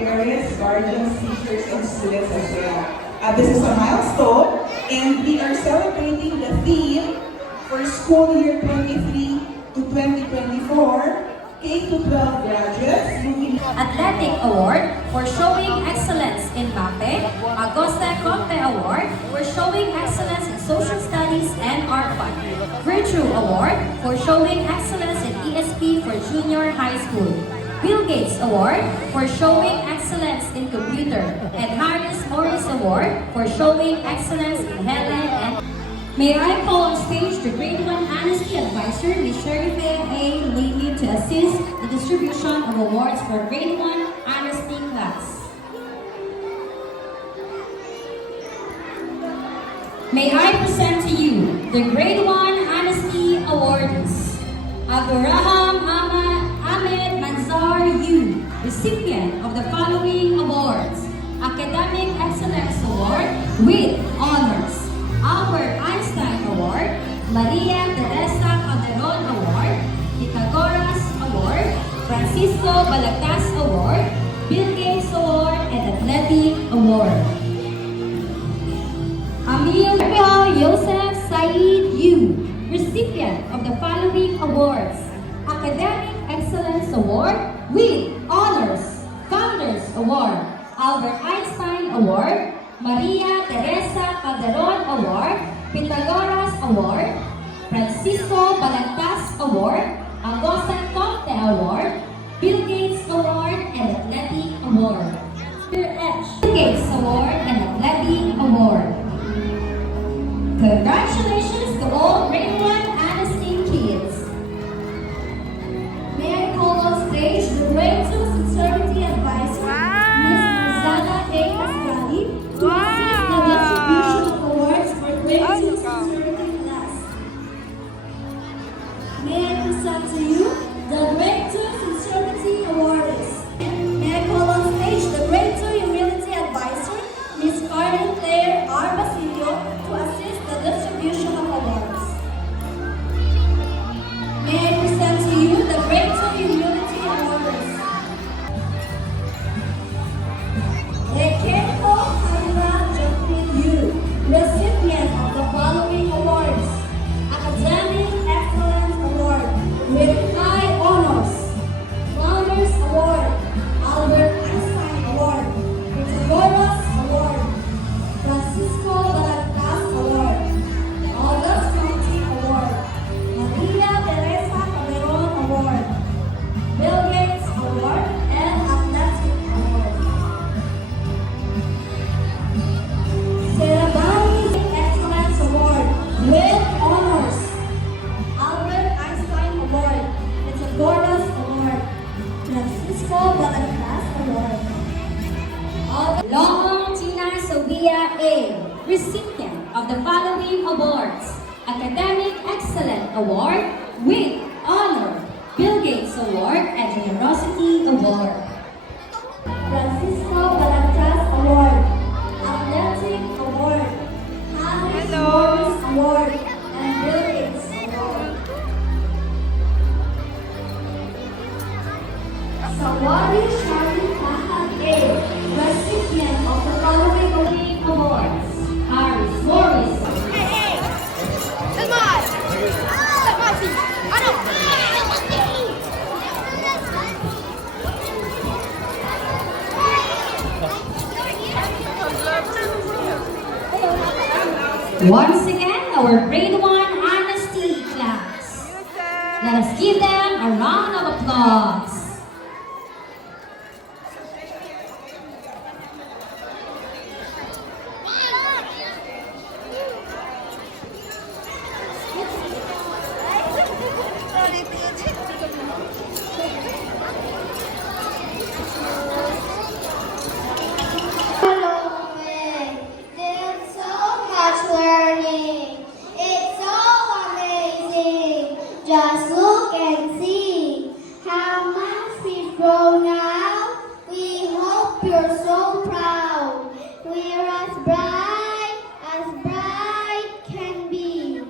parents, guardians, teachers, and students as well. This is a milestone, and we are celebrating the theme for school year 23 to 2024, K-12 graduates moving Athletic Award for showing excellence in MAPE, Agosta Conte Award for showing excellence in Social Studies and Art Fund, Virtue Award for showing excellence in ESP for Junior High School, Bill Gates Award for showing excellence in Computer, and Harris Morris Award for showing excellence in Helen and... May I call on stage the Grade 1 Honesty Advisor, Ms. Sherife A. Levy, to assist the distribution of awards for Grade 1 Honesty class. May I present to you the Grade 1 Honesty Awardees. Abraham Ahmed Manzar Yu, recipient of the following awards: Academic Excellence Award with honors, Albert Einstein Award, Maria Teresa Calderon Award, Pythagoras Award, Francisco Balagtas Award, Bill Gates Award, and Athletic Award. Amil Joseph Said Yu, recipient of the following awards: Academic Excellence Award with honors, Founders Award, Albert Einstein Award, Maria Teresa Calderon Award, Pythagoras Award, Francisco Balagtas Award, Agosta Conte Award, Bill Gates Award, and Athletic Award. Bill Gates Award and Athletic Award. Congratulations to all Grade 1 Honesty kids. May I call on stage the Grade 2 Sincerity Advisor, Ms. Marzana A. Cascali, to assist the distribution of awards for Grade 2 Sincerity class. May I present to you the Grade 2 Sincerity Awardees. May I call on stage the Grade 2 Humility Advisor, Ms. Karen Claire R. Basilio, to assist the distribution of awards. May I present to you the Grade 2 Humility Awardees. Rekenko Karina Jacqueline Yu, recipient of the following awards: Academic Excellence Award with high honors, Founders Award, Albert Einstein Award, Pythagoras Award, Francisco Balagtas Award, August County Award, Maria Teresa Calderon Award, Bill Gates Award, and Athletic Award. Ceremony Excellence Award with honors, Albert Einstein Award, Pythagoras Award, Francisco Balagtas Award. Long Tina Sofia A, recipient of the following awards: Academic Excellent Award with honor, Bill Gates Award, and Generosity Award. Francisco Balagtas Award, Athletic Award, Harris Morris Award, and Bill Gates Award. Sawari Shari Fahad A, recipient of the following awards: Harris Morris. Once again, our Grade 1 Honesty class. Let us give them a round of applause. Just look and see how much we've grown now. We hope you're so proud. We're as bright can be.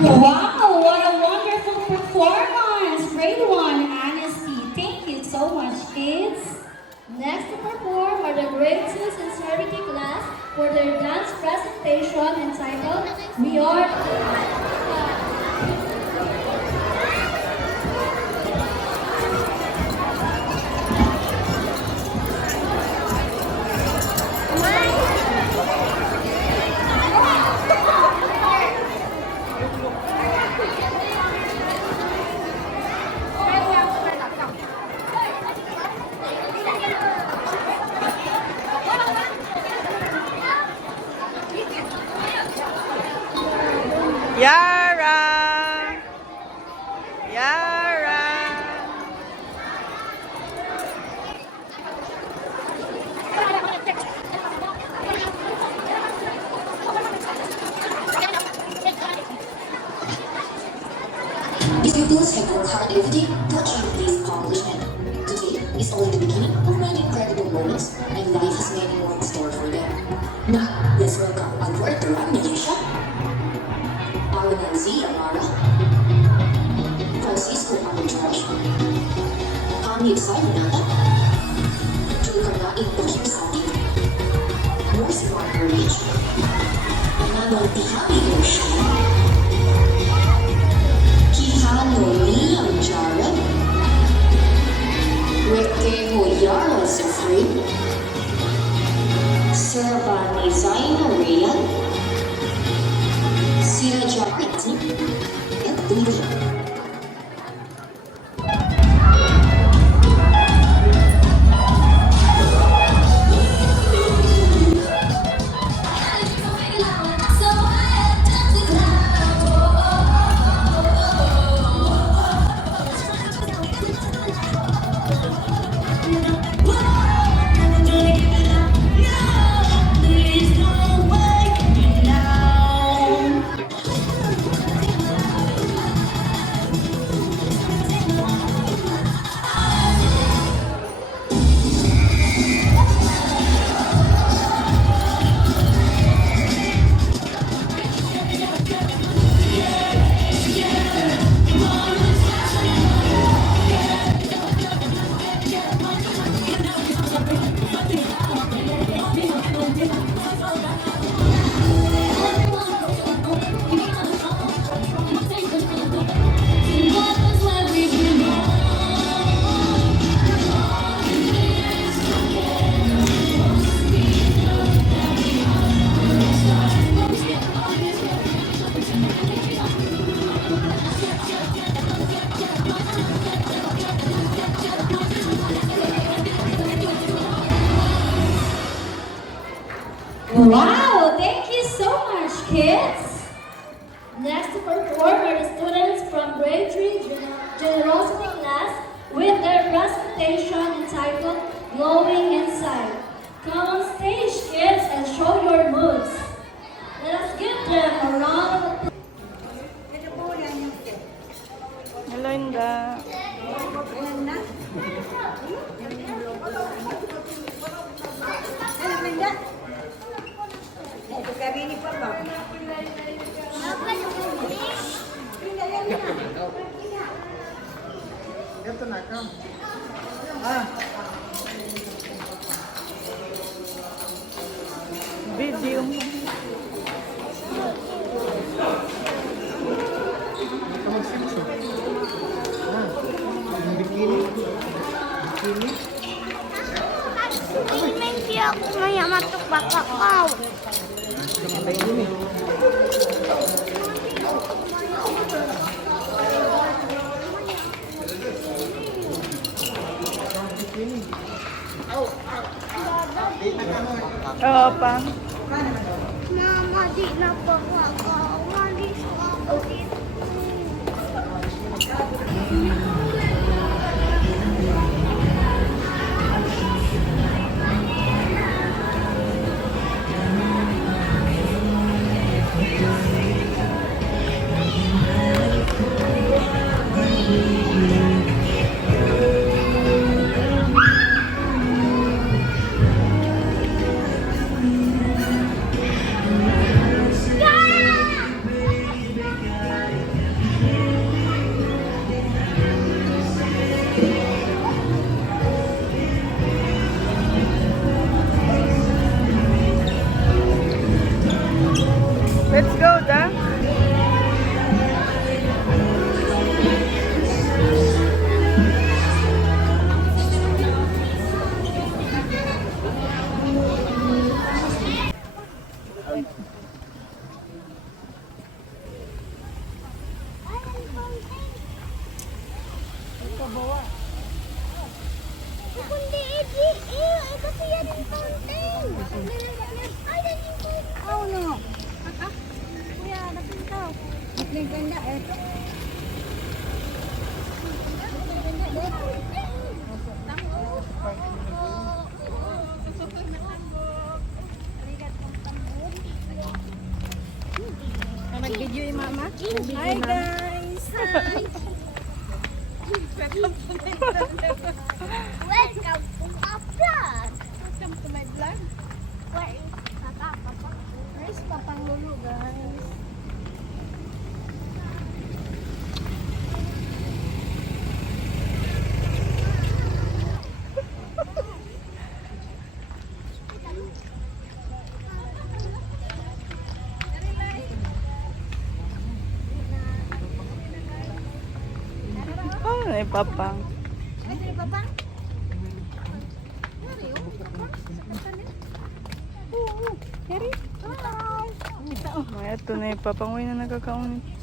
Wow, what a wonderful performance! Grade 1, Honesty. Thank you so much, kids. Next to perform are the grade 2 sincerity class for their dance presentation entitled We Are. Yara! Yara! If your goals have worked hard every day to achieve this accomplishment, today is only the beginning of many incredible moments, and life has many more in store for them. Now, let's welcome Albert Duran Medesha, Aaron Z. Amara, Francisco Josh, Kami Sainata, Julkanaing Okim Sati, Rose Marker Rich, Nanong Tihami Ocean, Kihano Liam Jared, Rekeho Yara Zafri, Servani Zaina Rian, Sira Jarati, and Lily. Wow, thank you so much, kids. Next to perform are the students from grade 3 generosity class with their presentation entitled Glowing Inside. Come on stage, kids, and show your moves. Let us give them a round of applause. Hello, Inda. Ito na ka. Video mo. Hindi ako maya matukbak ako. Oo, pa. Mama, di na pa ako. Malis ako dito. Nag-video yung mama? Hi guys! Welcome to my vlog. Welcome to my vlog. Where is Papa? Where's Papang Lulu guys? Oh, may Papang. Ito na yung Papang. Uy na nagkakaunit.